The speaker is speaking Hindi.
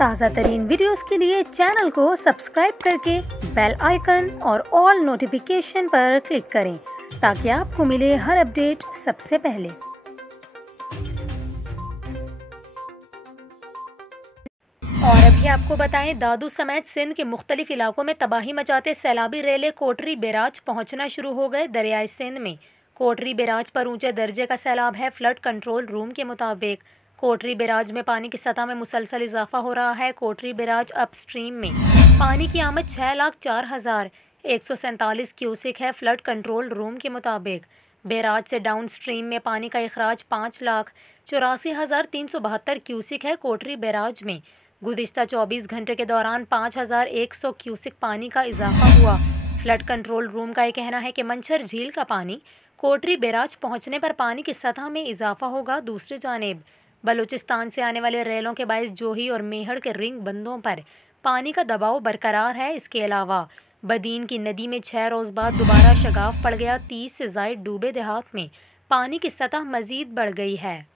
ताज़ा तरीन वीडियोस के लिए चैनल को सब्सक्राइब करके बेल आइकन और ऑल नोटिफिकेशन पर क्लिक करें ताकि आपको मिले हर अपडेट सबसे पहले। और अभी आपको बताएं, दादू समेत सिंध के मुख्तलिफ इलाकों में तबाही मचाते सैलाबी रेले कोटरी बैराज पहुंचना शुरू हो गए। दरियाई सिंध में कोटरी बैराज पर ऊंचे दर्जे का सैलाब है। फ्लड कंट्रोल रूम के मुताबिक कोटरी बैराज में पानी की सतह में मुसलसल इजाफा हो रहा है। कोटरी बैराज अपस्ट्रीम में पानी की आमद 6,04,147 क्यूसिक है। फ्लड कंट्रोल रूम के मुताबिक बैराज से डाउन स्ट्रीम में पानी का अखराज 5,84,372 क्यूसिक है। कोटरी बैराज में गुज़िश्ता 24 घंटे के दौरान 5,100 क्यूसिक पानी का इजाफा हुआ। फ्लड कंट्रोल रूम का ये कहना है कि मंछर झील का पानी कोटरी बैराज पहुंचने पर पानी की सतह में इजाफा होगा। दूसरी जानिब बलूचिस्तान से आने वाले रेलों के बायस जोही और मेहड़ के रिंग बंदों पर पानी का दबाव बरकरार है। इसके अलावा बदीन की नदी में 6 रोज़ बाद दोबारा शगाफ पड़ गया। 30 से ज़ायद डूबे देहात में पानी की सतह मज़ीद बढ़ गई है।